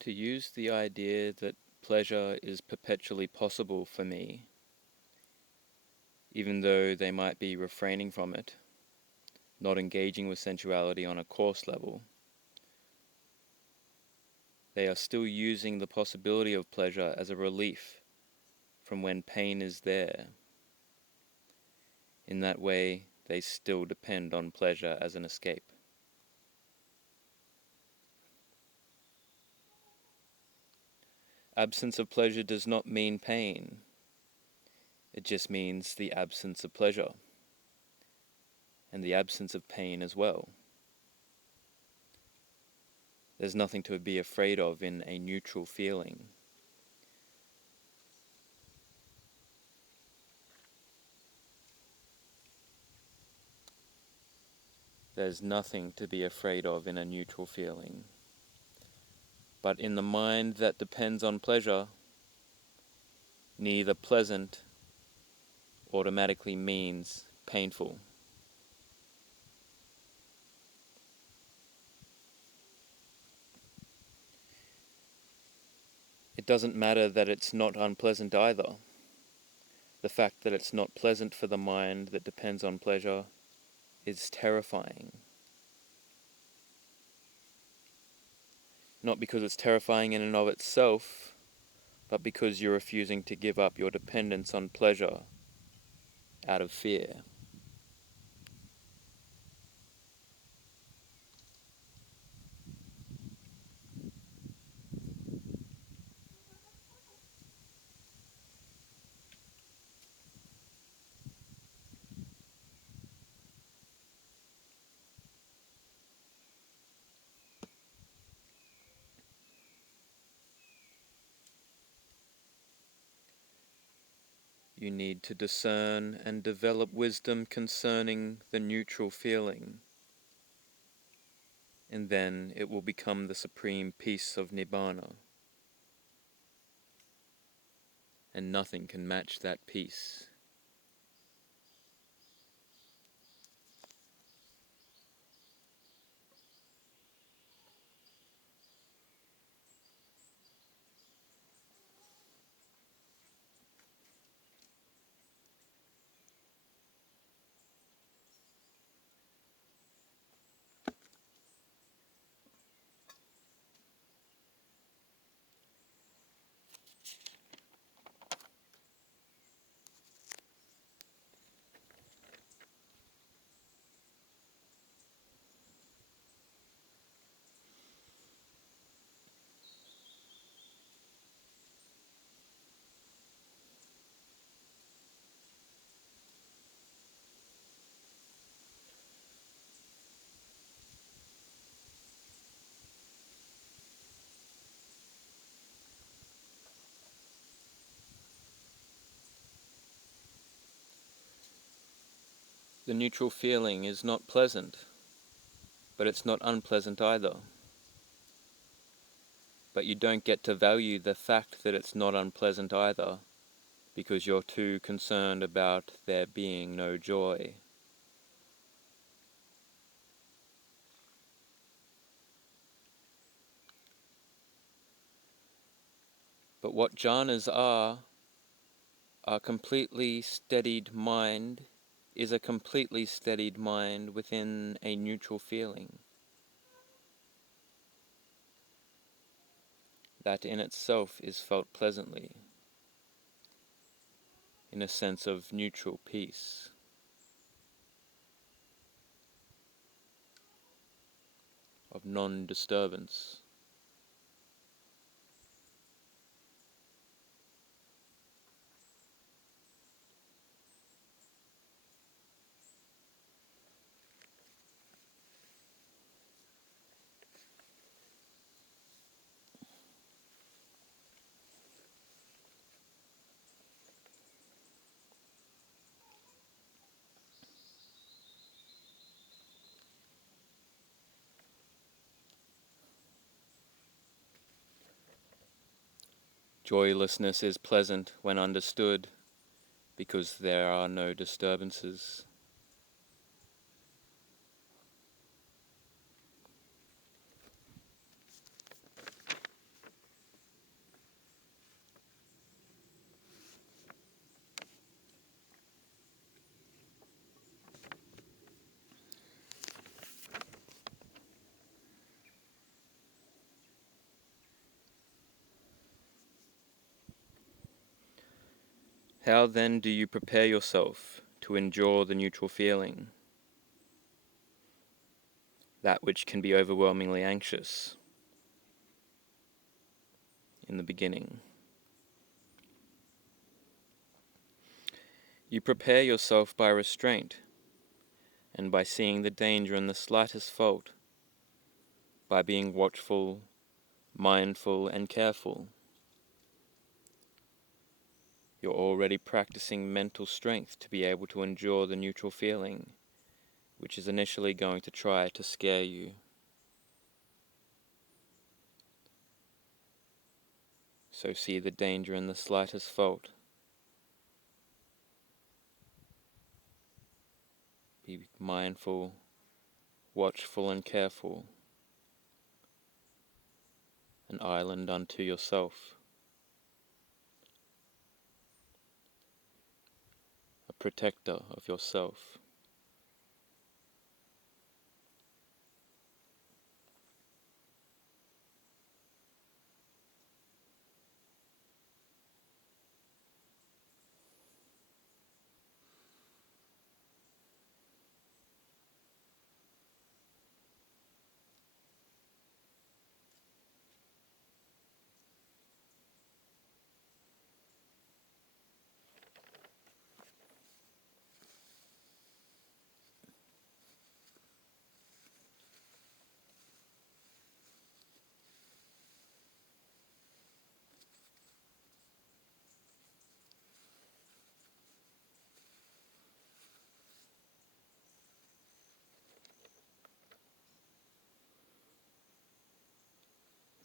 To use the idea that pleasure is perpetually possible for me, even though they might be refraining from it, not engaging with sensuality on a coarse level, they are still using the possibility of pleasure as a relief from when pain is there. In that way, they still depend on pleasure as an escape. Absence of pleasure does not mean pain. It just means the absence of pleasure, and the absence of pain as well. There's nothing to be afraid of in a neutral feeling. There's nothing to be afraid of in a neutral feeling. But in the mind that depends on pleasure, neither pleasant automatically means painful. It doesn't matter that it's not unpleasant either. The fact that it's not pleasant for the mind that depends on pleasure is terrifying. Not because it's terrifying in and of itself, but because you're refusing to give up your dependence on pleasure out of fear. You need to discern and develop wisdom concerning the neutral feeling, and then it will become the supreme peace of Nibbana, and nothing can match that peace. The neutral feeling is not pleasant, but it's not unpleasant either. But you don't get to value the fact that it's not unpleasant either, because you're too concerned about there being no joy. But what jhanas are completely steadied mind, is a completely steadied mind within a neutral feeling. That in itself is felt pleasantly, in a sense of neutral peace, of non-disturbance. Joylessness is pleasant when understood, because there are no disturbances. How then do you prepare yourself to endure the neutral feeling, that which can be overwhelmingly anxious in the beginning? You prepare yourself by restraint and by seeing the danger in the slightest fault, by being watchful, mindful, and careful. You're already practicing mental strength to be able to endure the neutral feeling, which is initially going to try to scare you. So see the danger in the slightest fault. Be mindful, watchful, and careful. An island unto yourself. A protector of yourself.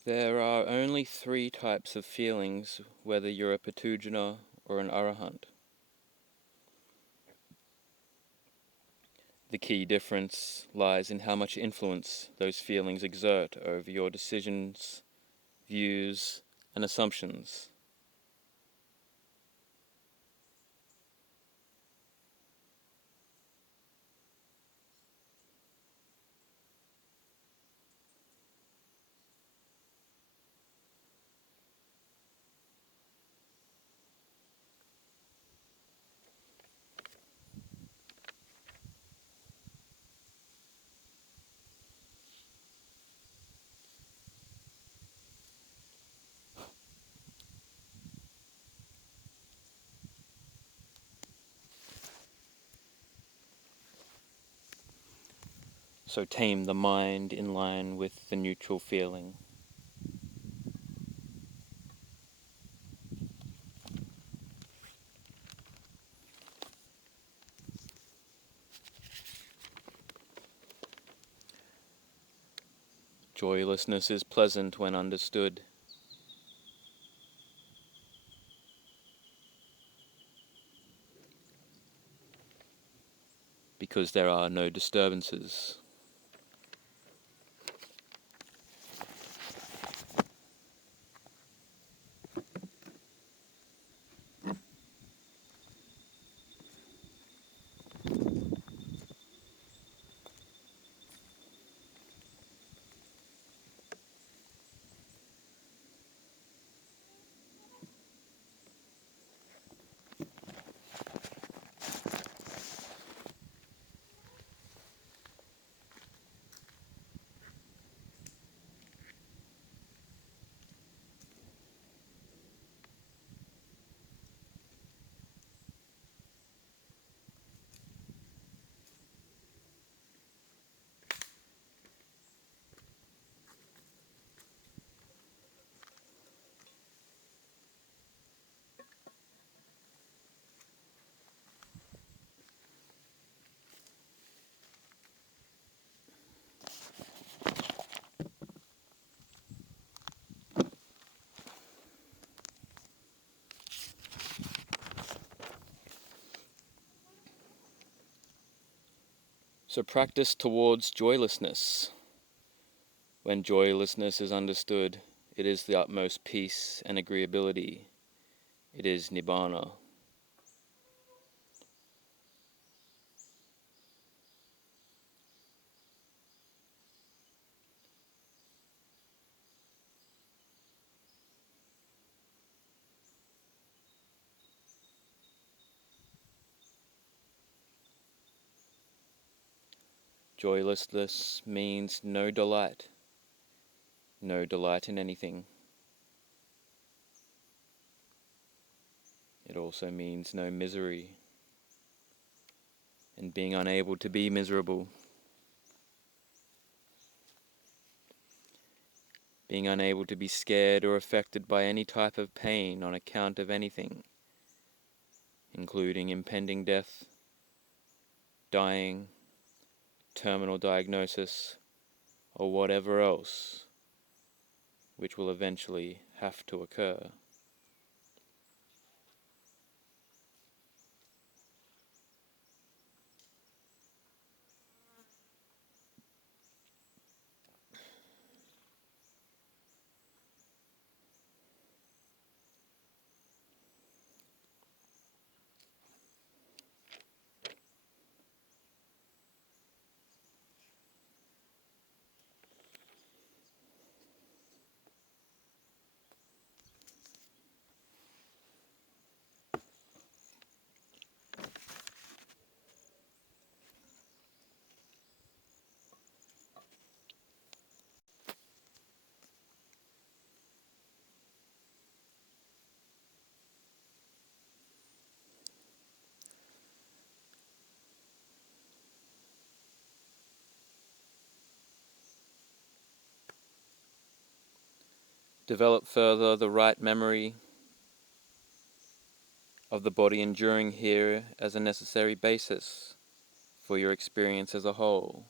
There are only 3 types of feelings, whether you're a Patujana or an Arahant. The key difference lies in how much influence those feelings exert over your decisions, views, and assumptions. So tame the mind in line with the neutral feeling. Joylessness is pleasant when understood. Because there are no disturbances. So practice towards joylessness. When joylessness is understood, it is the utmost peace and agreeability. It is nibbana. Joylessness means no delight in anything. It also means no misery, and being unable to be miserable. Being unable to be scared or affected by any type of pain on account of anything, including impending death, dying, terminal diagnosis, or whatever else which will eventually have to occur. Develop further the right memory of the body enduring here as a necessary basis for your experience as a whole.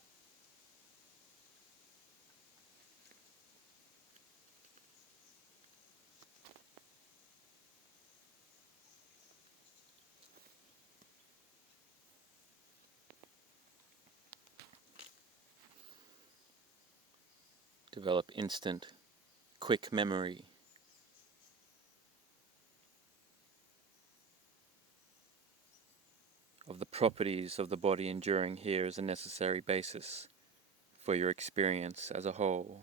Develop instant, quick memory of the properties of the body enduring here as a necessary basis for your experience as a whole.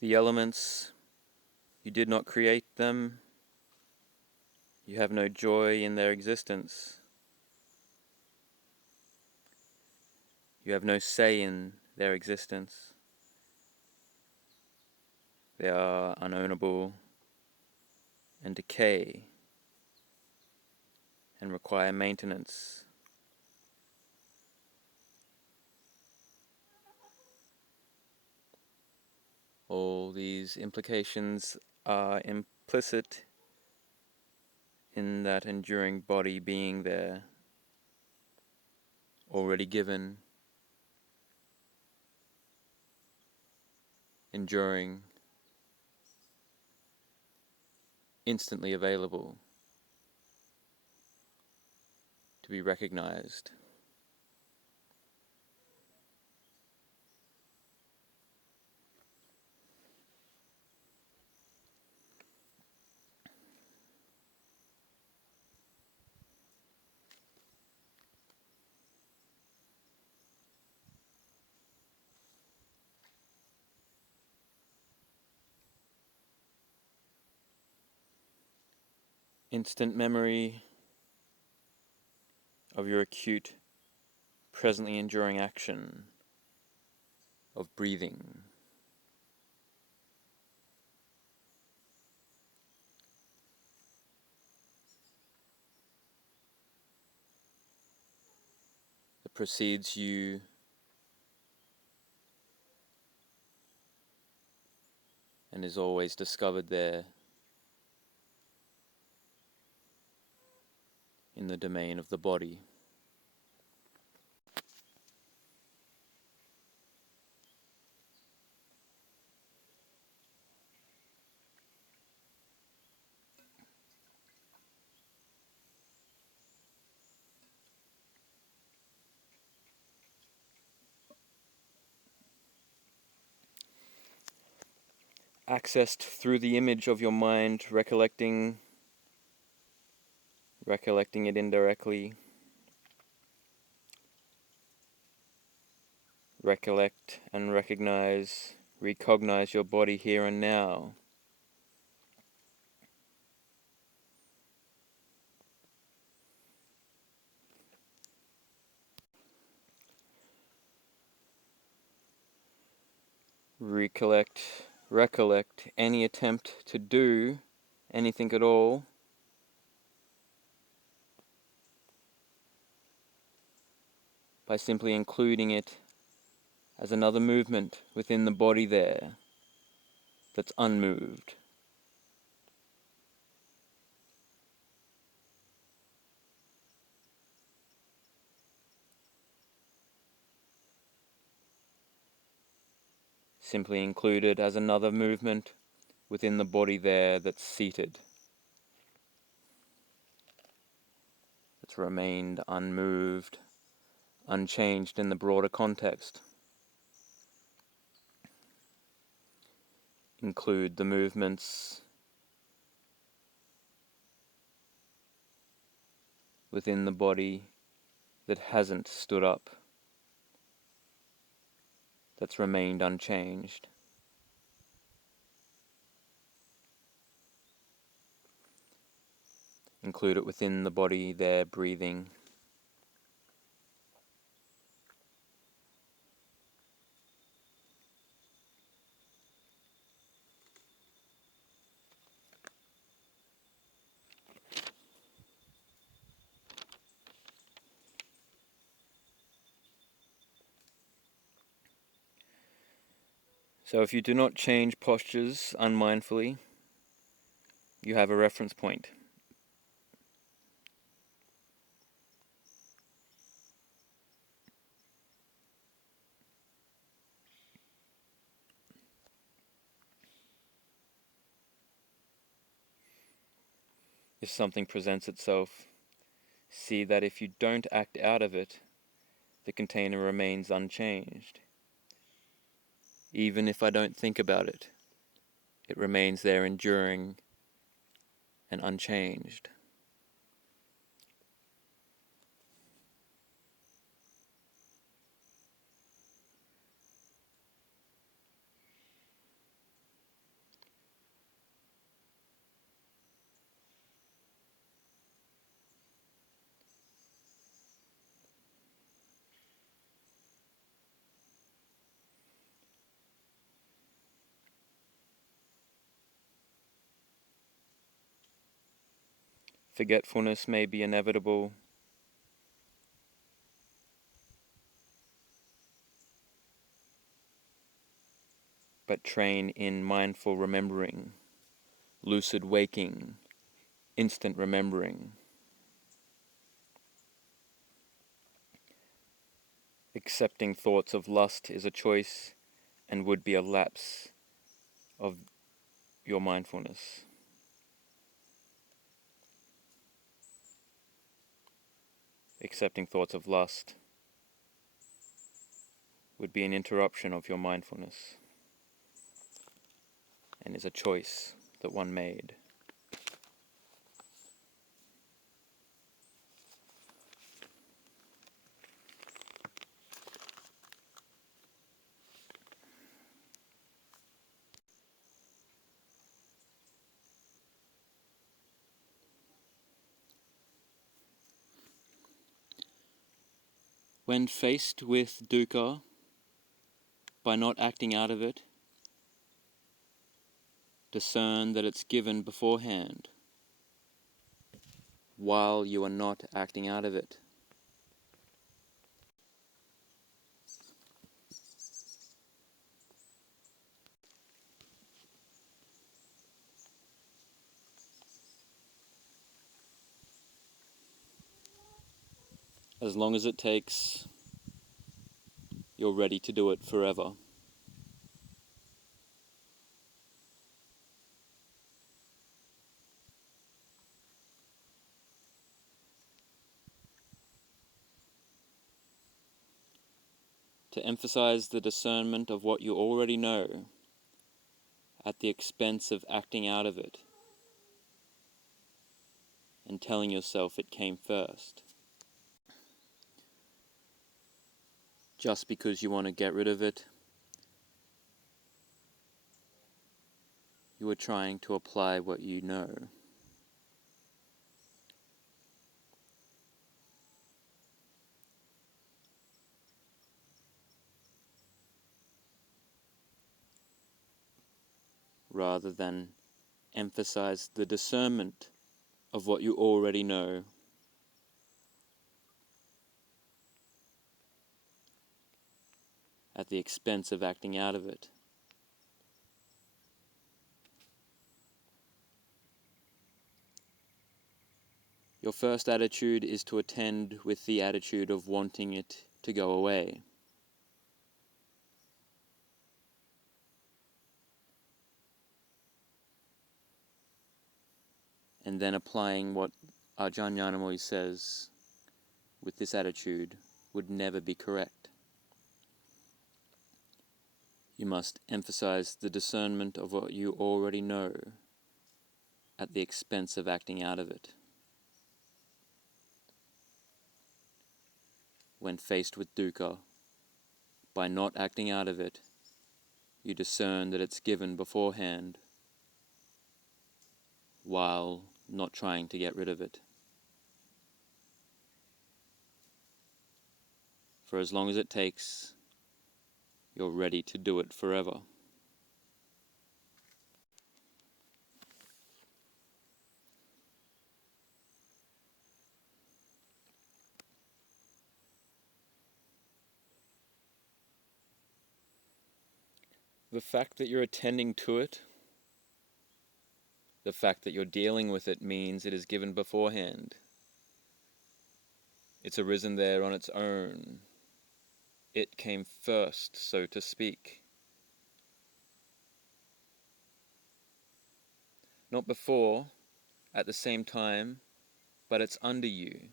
The elements, you did not create them. You have no joy in their existence. You have no say in their existence. They are unownable and decay and require maintenance. All these implications are implicit in that enduring body being there, already given, enduring, instantly available, to be recognized. Instant memory of your acute, presently enduring action of breathing. That precedes you and is always discovered there in the domain of the body. accessed through the image of your mind, recollecting it indirectly. Recollect and recognize your body here and now. Recollect any attempt to do anything at all by simply including it as another movement within the body there that's unmoved. Simply included as another movement within the body there that's seated, that's remained unmoved, unchanged in the broader context. Include the movements within the body that hasn't stood up, that's remained unchanged. Include it within the body there, breathing. So if you do not change postures unmindfully, you have a reference point. If something presents itself, see that if you don't act out of it, the container remains unchanged. Even if I don't think about it, it remains there enduring and unchanged. Forgetfulness may be inevitable, but train in mindful remembering, lucid waking, instant remembering. Accepting thoughts of lust is a choice and would be a lapse of your mindfulness. Accepting thoughts of lust would be an interruption of your mindfulness and is a choice that one made. When faced with dukkha, by not acting out of it, discern that it's given beforehand, while you are not acting out of it. As long as it takes, you're ready to do it forever. To emphasize the discernment of what you already know, at the expense of acting out of it and telling yourself it came first. Just because you want to get rid of it, you are trying to apply what you know. Rather than emphasize the discernment of what you already know. At the expense of acting out of it. Your first attitude is to attend with the attitude of wanting it to go away. And then applying what Ajahn Yanamoy says with this attitude would never be correct. You must emphasize the discernment of what you already know at the expense of acting out of it. When faced with dukkha, by not acting out of it, you discern that it's given beforehand while not trying to get rid of it. For as long as it takes, you're ready to do it forever. The fact that you're attending to it, the fact that you're dealing with it means it is given beforehand. It's arisen there on its own. It came first, so to speak. Not before, at the same time, but it's under you.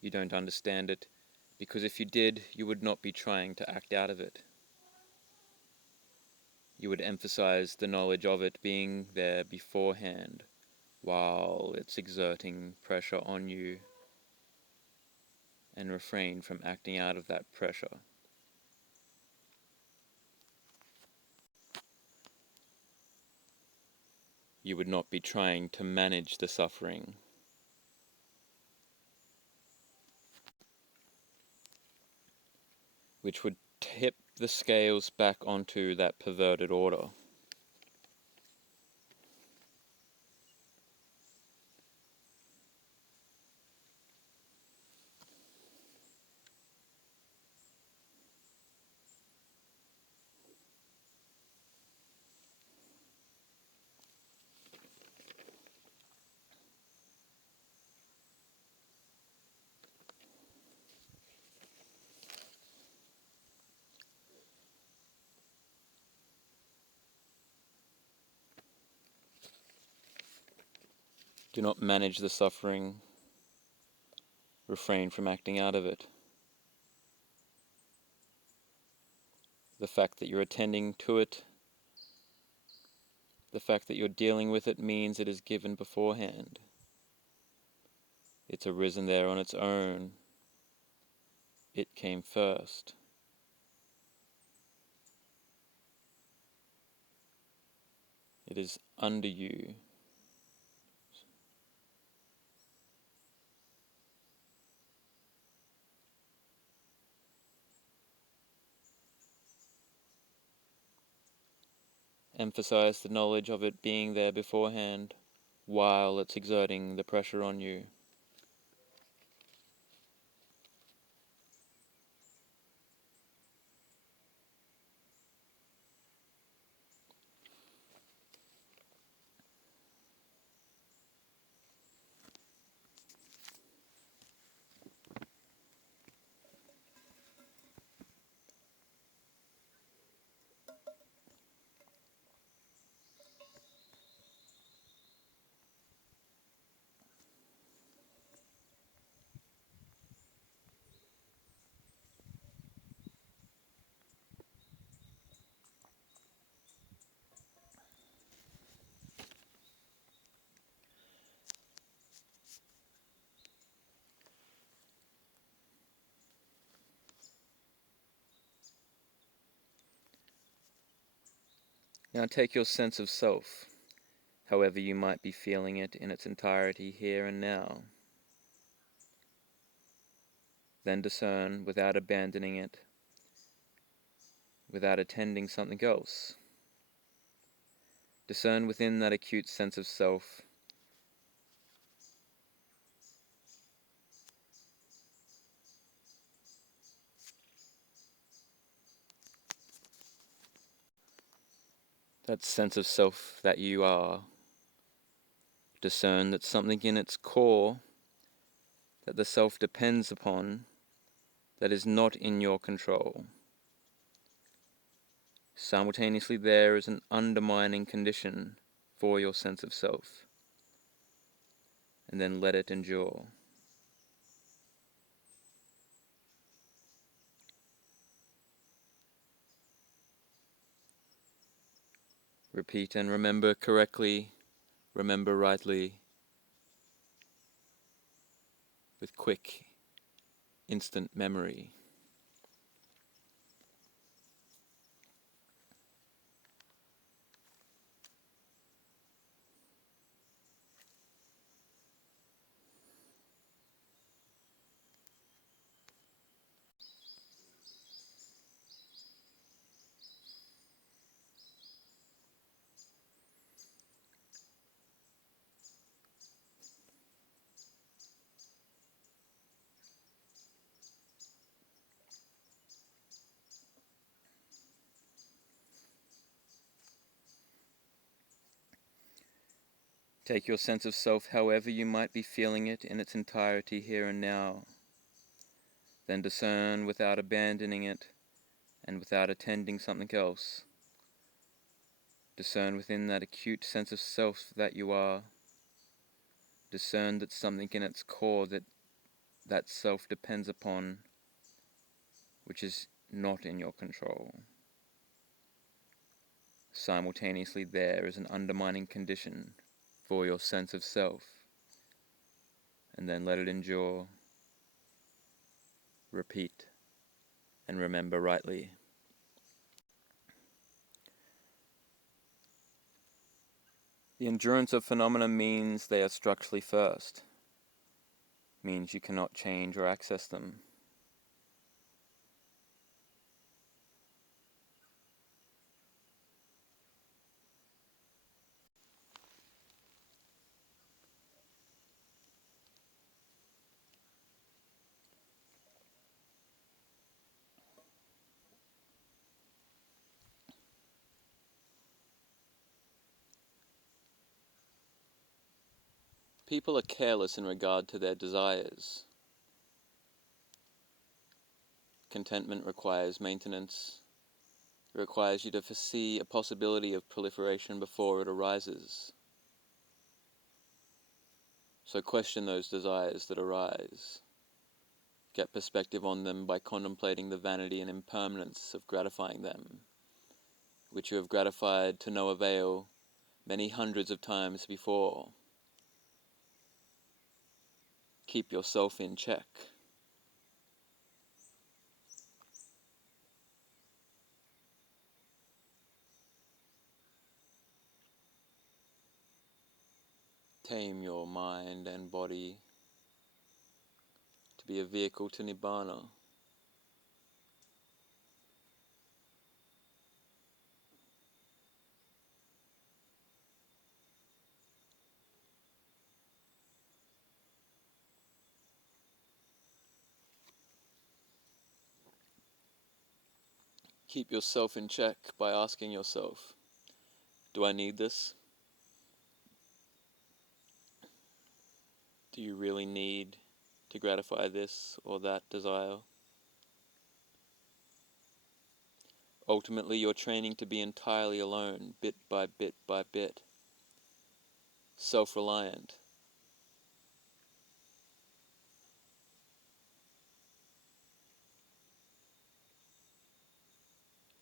You don't understand it, because if you did, you would not be trying to act out of it. You would emphasize the knowledge of it being there beforehand, while it's exerting pressure on you, and refrain from acting out of that pressure. You would not be trying to manage the suffering. Which would tip the scales back onto that perverted order. Do not manage the suffering. Refrain from acting out of it. The fact that you're attending to it, the fact that you're dealing with it means it is given beforehand. It's arisen there on its own. It came first. It is under you. Emphasize the knowledge of it being there beforehand, while it's exerting the pressure on you. Now take your sense of self, however you might be feeling it in its entirety here and now. Then discern without abandoning it, without attending something else. Discern within that acute sense of self that sense of self that you are. Discern that something in its core that the self depends upon that is not in your control. Simultaneously there is an undermining condition for your sense of self, and then let it endure. Repeat and remember correctly, remember rightly, with quick, instant memory. Take your sense of self however you might be feeling it in its entirety here and now. Then discern without abandoning it and without attending something else. Discern within that acute sense of self that you are. Discern that something in its core that self depends upon, which is not in your control. Simultaneously there is an undermining condition for your sense of self, and then let it endure. Repeat and remember rightly. The endurance of phenomena means they are structurally first, means you cannot change or access them. People are careless in regard to their desires. Contentment requires maintenance. It requires you to foresee a possibility of proliferation before it arises. So question those desires that arise. Get perspective on them by contemplating the vanity and impermanence of gratifying them, which you have gratified to no avail many hundreds of times before. Keep yourself in check. Tame your mind and body to be a vehicle to Nibbana. Keep yourself in check by asking yourself, do I need this? Do you really need to gratify this or that desire? Ultimately, you're training to be entirely alone, bit by bit by bit, self-reliant,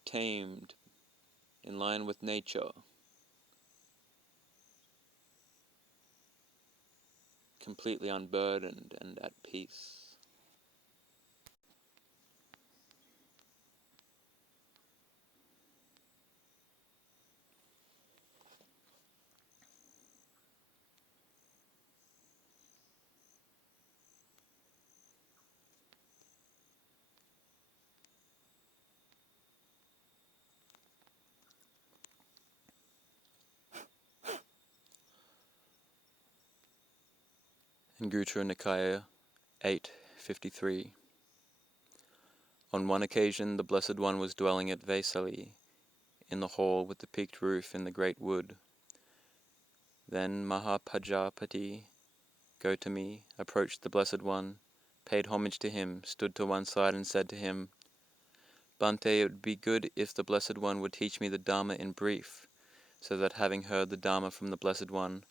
tamed, in line with nature, completely unburdened and at peace. Anguttara Nikaya 853. On one occasion the Blessed One was dwelling at Vesali, in the hall with the peaked roof in the great wood. Then Mahapajapati Gautami approached the Blessed One, paid homage to him, stood to one side and said to him, Bhante, it would be good if the Blessed One would teach me the Dharma in brief, so that having heard the Dharma from the Blessed One,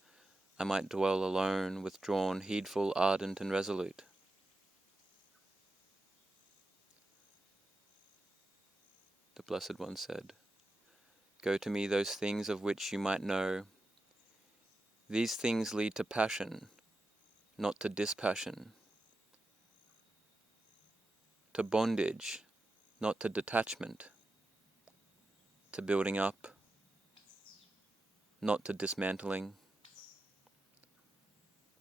I might dwell alone, withdrawn, heedful, ardent, and resolute. The Blessed One said, Go to me those things of which you might know. These things lead to passion, not to dispassion, to bondage, not to detachment, to building up, not to dismantling,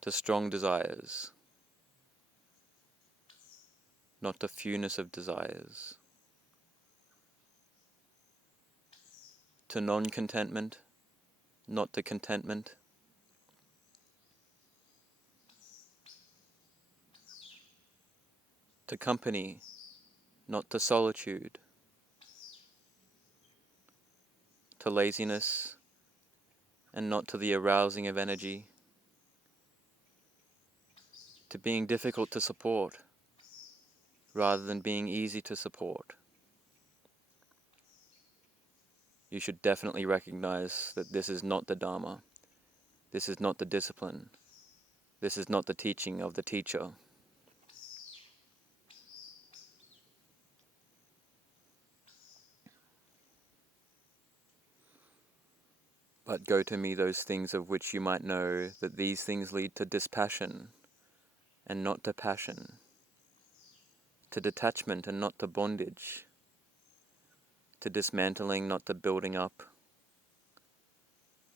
to strong desires, not to fewness of desires, to non-contentment, not to contentment, to company, not to solitude, to laziness, and not to the arousing of energy, to being difficult to support, rather than being easy to support. You should definitely recognize that this is not the Dharma, this is not the discipline, this is not the teaching of the teacher. But go to me those things of which you might know that these things lead to dispassion, and not to passion, to detachment and not to bondage, to dismantling, not to building up,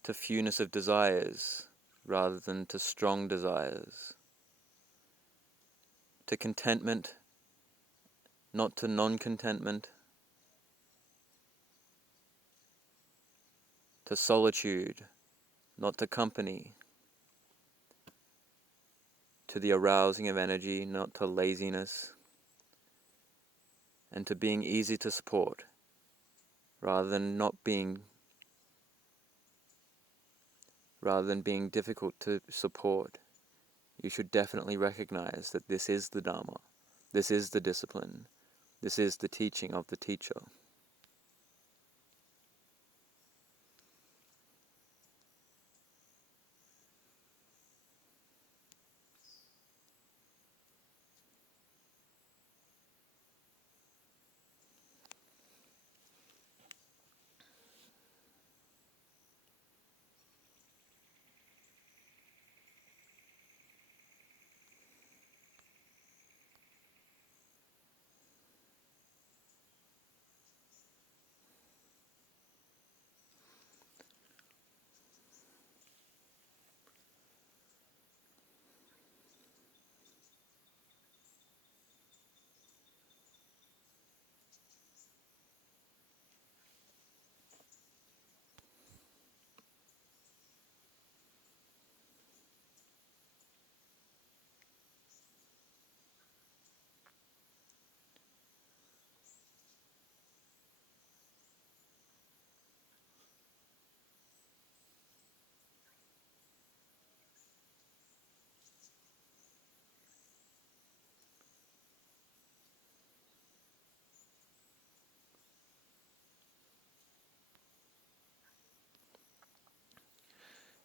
to fewness of desires, rather than to strong desires, to contentment, not to non-contentment, to solitude, not to company, to the arousing of energy, not to laziness, and to being easy to support, rather than being difficult to support. You should definitely recognize that this is the Dharma, this is the discipline, this is the teaching of the teacher.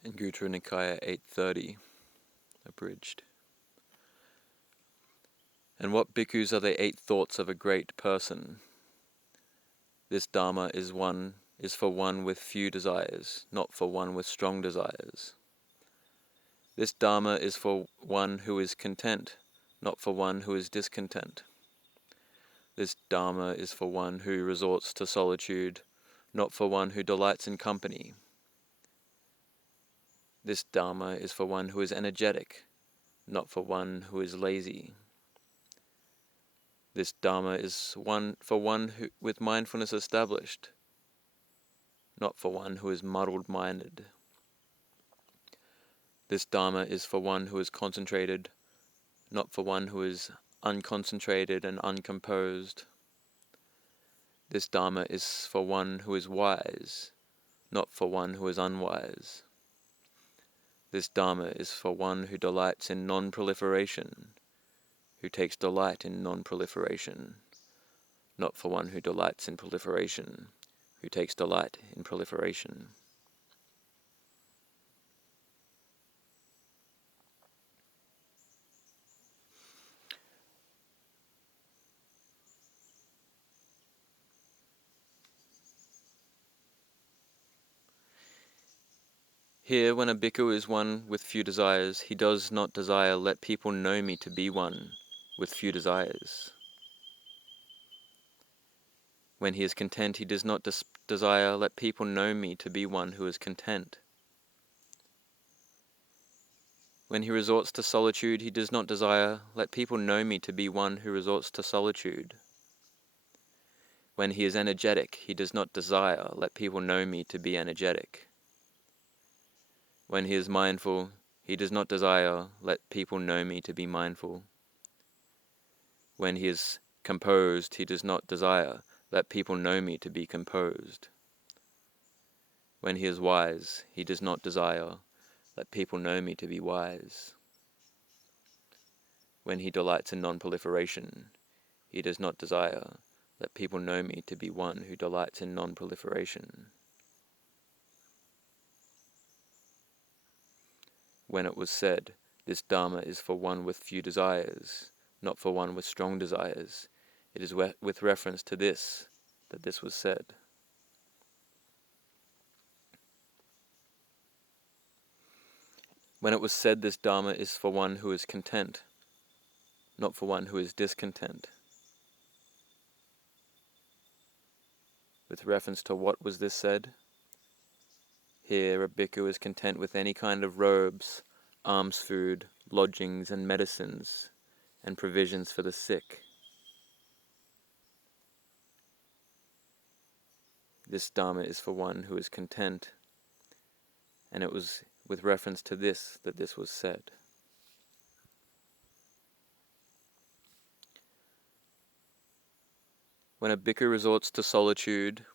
Anguttara Nikaya 830, abridged. And what bhikkhus are the 8 thoughts of a great person? This Dharma is for one with few desires, not for one with strong desires. This Dharma is for one who is content, not for one who is discontent. This Dharma is for one who resorts to solitude, not for one who delights in company. This Dharma is for one who is energetic, not for one who is lazy. This Dharma is for one who, with mindfulness established, not for one who is muddled-minded. This Dharma is for one who is concentrated, not for one who is unconcentrated and uncomposed. This Dharma is for one who is wise, not for one who is unwise. This Dharma is for one who delights in non-proliferation, who takes delight in non-proliferation, not for one who delights in proliferation, who takes delight in proliferation. Here, when a bhikkhu is one with few desires, he does not desire, let people know me to be one with few desires. When he is content, he does not desire, let people know me to be one who is content. When he resorts to solitude, he does not desire, let people know me to be one who resorts to solitude. When he is energetic, he does not desire, let people know me to be energetic. When he is mindful, he does not desire, let people know me to be mindful. When he is composed, he does not desire, let people know me to be composed. When he is wise, he does not desire, let people know me to be wise. When he delights in non-proliferation, he does not desire, let people know me to be one who delights in non-proliferation. When it was said, this Dharma is for one with few desires, not for one with strong desires, it is with reference to this that this was said. When it was said, this Dharma is for one who is content, not for one who is discontent. With reference to what was this said? Here a bhikkhu is content with any kind of robes, alms food, lodgings and medicines, and provisions for the sick. This Dharma is for one who is content, and it was with reference to this that this was said. When a bhikkhu resorts to solitude,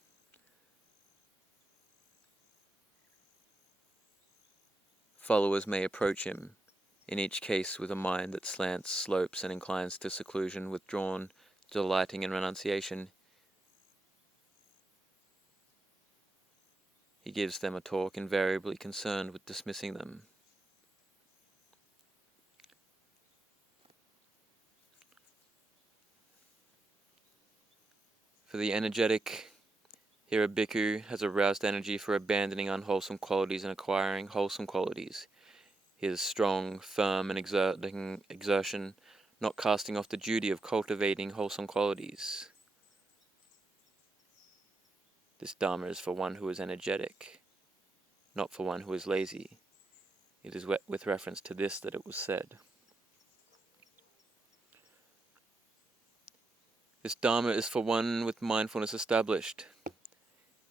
followers may approach him, in each case with a mind that slants, slopes, and inclines to seclusion, withdrawn, delighting in renunciation. He gives them a talk invariably concerned with dismissing them. For the energetic, here a bhikkhu has aroused energy for abandoning unwholesome qualities and acquiring wholesome qualities. He is strong, firm, and exerting exertion, not casting off the duty of cultivating wholesome qualities. This Dharma is for one who is energetic, not for one who is lazy. It is with reference to this that it was said. This Dharma is for one with mindfulness established.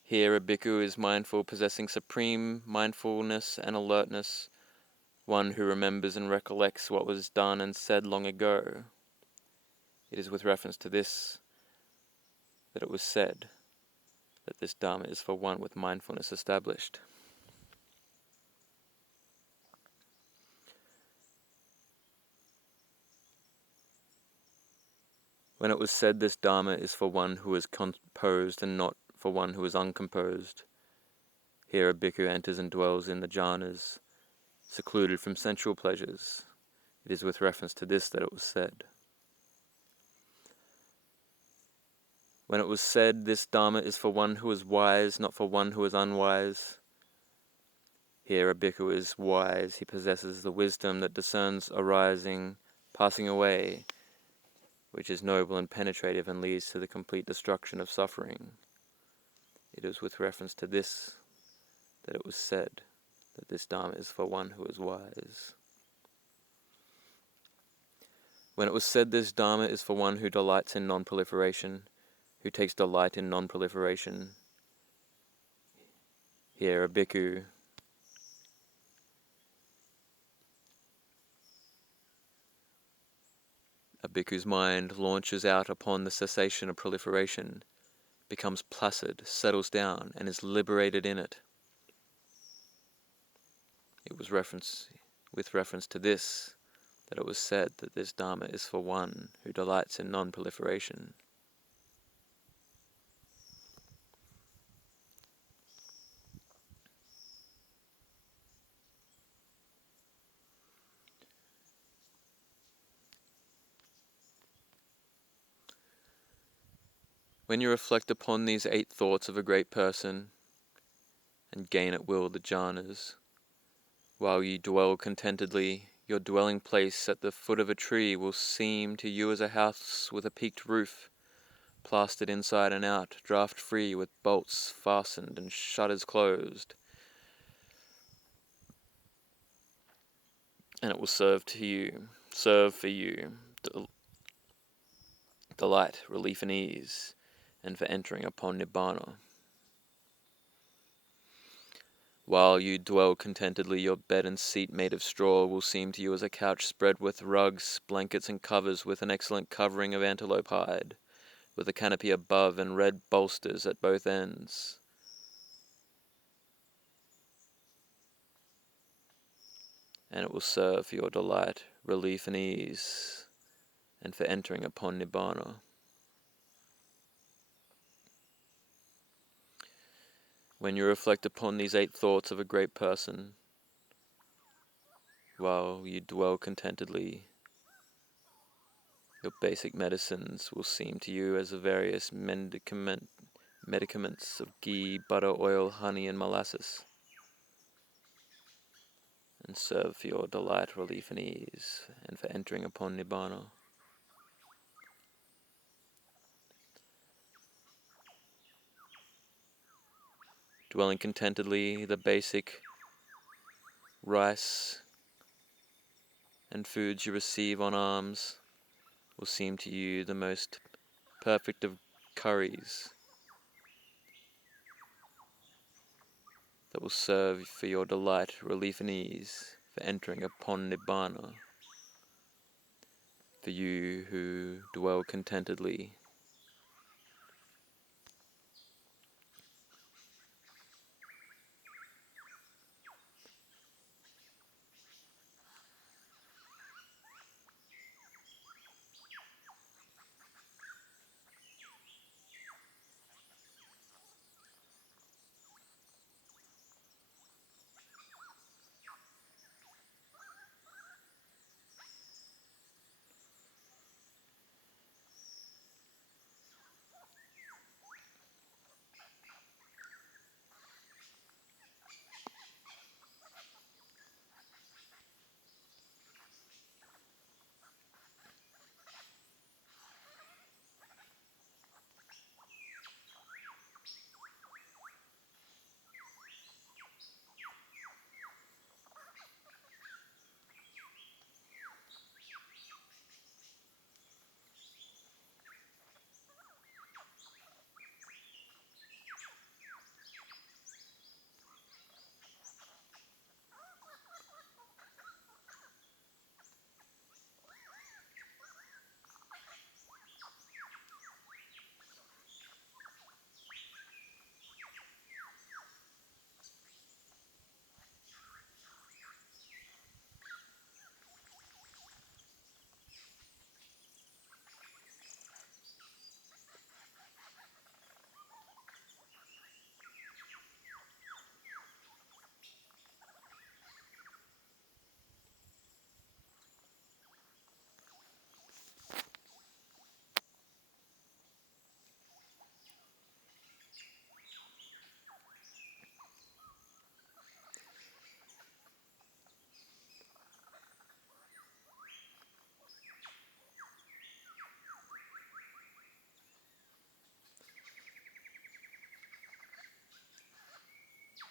Here a bhikkhu is mindful, possessing supreme mindfulness and alertness, one who remembers and recollects what was done and said long ago. It is with reference to this that it was said that this Dharma is for one with mindfulness established. When it was said, this Dharma is for one who is composed and not for one who is uncomposed. Here a bhikkhu enters and dwells in the jhanas, secluded from sensual pleasures. It is with reference to this that it was said. When it was said, this Dharma is for one who is wise, not for one who is unwise. Here a bhikkhu is wise. He possesses the wisdom that discerns arising, passing away, which is noble and penetrative and leads to the complete destruction of suffering. It is with reference to this that it was said that this Dharma is for one who is wise. When it was said, this Dharma is for one who delights in non-proliferation, who takes delight in non-proliferation. Here a bhikkhu A bhikkhu's mind launches out upon the cessation of proliferation, becomes placid, settles down, and is liberated in it. It was with reference to this that it was said that this Dharma is for one who delights in non-proliferation. When you reflect upon these 8 thoughts of a great person, and gain at will the jhanas, while you dwell contentedly, your dwelling place at the foot of a tree will seem to you as a house with a peaked roof, plastered inside and out, draft-free, with bolts fastened and shutters closed. And it will serve for you, delight, relief and ease, and for entering upon Nibbana. While you dwell contentedly, your bed and seat made of straw will seem to you as a couch spread with rugs, blankets and covers, with an excellent covering of antelope hide, with a canopy above and red bolsters at both ends. And it will serve for your delight, relief and ease, and for entering upon Nibbana. When you reflect upon these 8 thoughts of a great person, while you dwell contentedly, your basic medicines will seem to you as the various medicaments of ghee, butter, oil, honey, and molasses, and serve for your delight, relief, and ease, and for entering upon Nibbana. Dwelling contentedly, the basic rice and foods you receive on alms will seem to you the most perfect of curries that will serve for your delight, relief, and ease, for entering upon Nibbana, for you who dwell contentedly.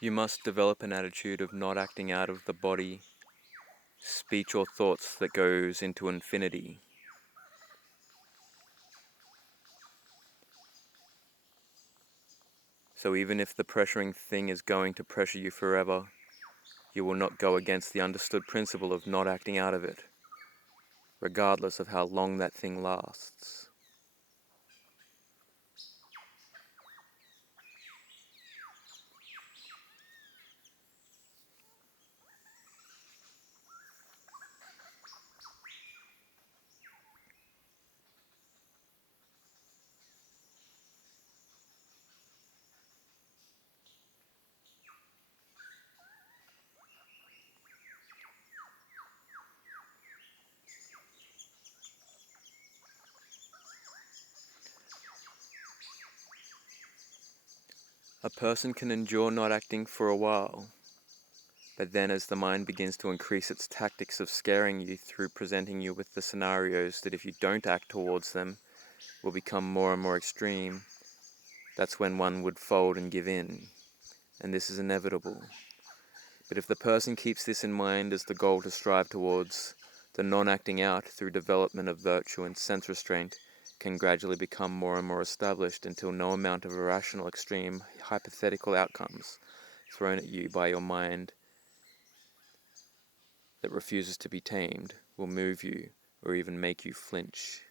You must develop an attitude of not acting out of the body, speech, or thoughts that goes into infinity. So even if the pressuring thing is going to pressure you forever, you will not go against the understood principle of not acting out of it. regardless of how long that thing lasts. A person can endure not acting for a while, but then as the mind begins to increase its tactics of scaring you through presenting you with the scenarios that if you don't act towards them will become more and more extreme, that's when one would fold and give in, and this is inevitable. But if the person keeps this in mind as the goal to strive towards, the non-acting out through development of virtue and sense restraint can gradually become more and more established until no amount of irrational extreme hypothetical outcomes thrown at you by your mind that refuses to be tamed will move you or even make you flinch.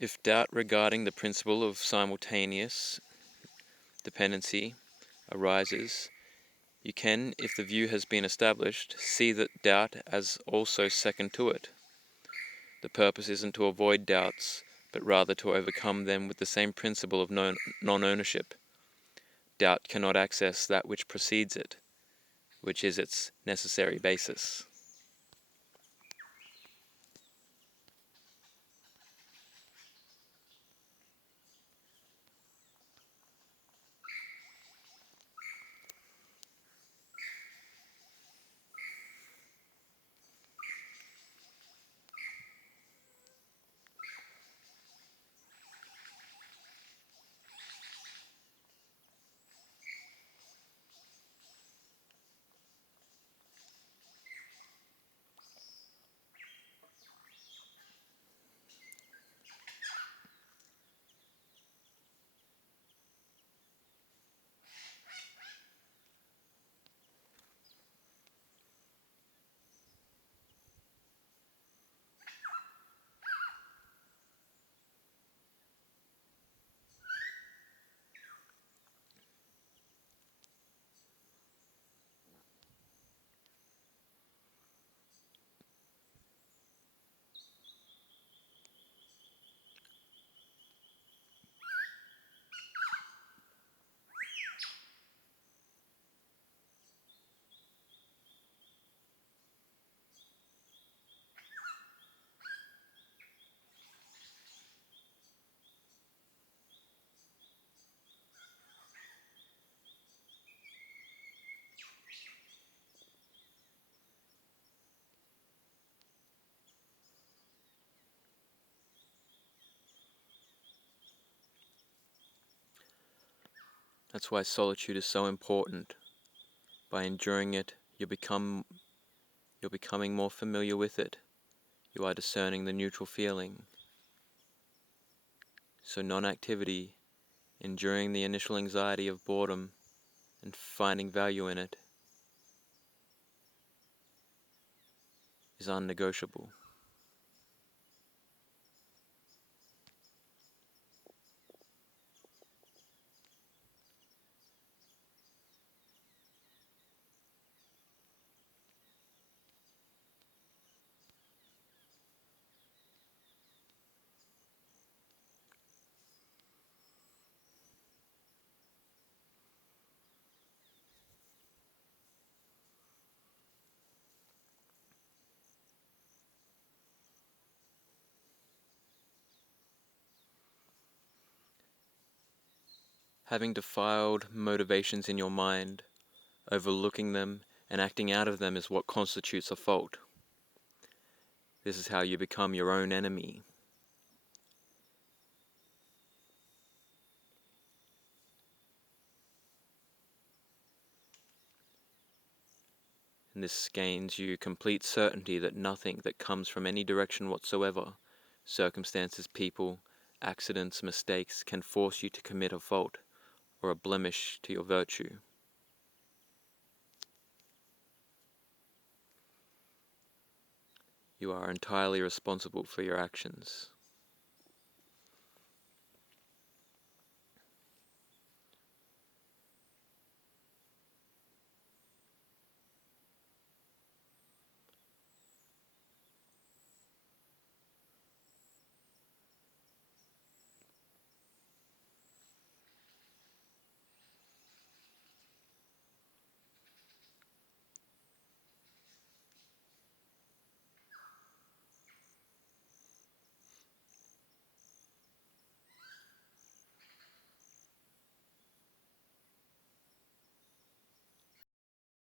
If doubt regarding the principle of simultaneous dependency arises, you can, if the view has been established, see that doubt as also second to it. The purpose isn't to avoid doubts, but rather to overcome them with the same principle of non-ownership. Doubt cannot access that which precedes it, which is its necessary basis. That's why solitude is so important. By enduring it, you're becoming more familiar with it. You are discerning the neutral feeling. So non-activity, enduring the initial anxiety of boredom and finding value in it, is unnegotiable. Having defiled motivations in your mind, overlooking them and acting out of them is what constitutes a fault. This is how you become your own enemy. And this gains you complete certainty that nothing that comes from any direction whatsoever, circumstances, people, accidents, mistakes, can force you to commit a fault or a blemish to your virtue. You are entirely responsible for your actions.